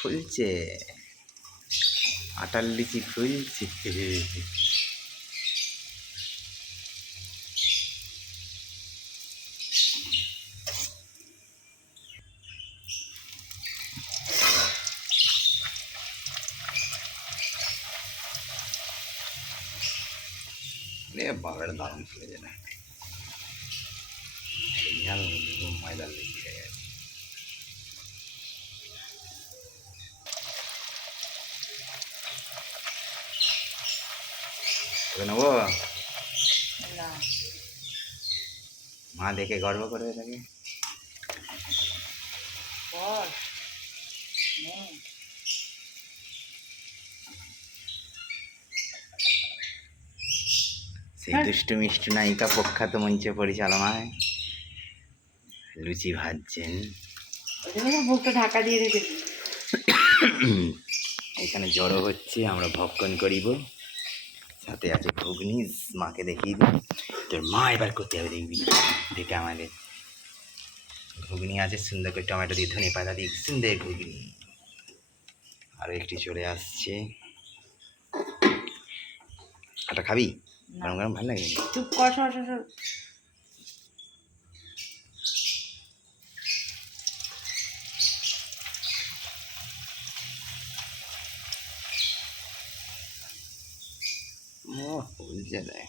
ফুলছে, আটার লিচি ফুলছে। বাবার দারুণ ফুলেছে না, ময়দার লিচি হয়ে গেছে। নেবো, মা দেখে গর্ব করবে তাকে। সেই দুষ্টু মিষ্টু নায়িকা প্রখ্যাত মঞ্চে পরিচালনায় লুচি ভাজছেন। বুকটা ঢাকা দিয়ে রেখেছি। এখানে জড়ো হচ্ছে, আমরা ভক্ষণ করিব। সাথে আছে ঘুগনি, মাকে দেখিয়ে দিই। তোর মা এবার করতে হবে, দেখবি দেখে আমাদের ঘুগনি আছে সুন্দর করে, টমেটো দিয়ে ধনে পাতা দিয়ে সুন্দর ঘুগনি। আরও একটি চলে আসছে। ওটা খাবি? গরম গরম ভালো লাগে। চুপ কর, সর সর সর। ও ফুলছে দেখ।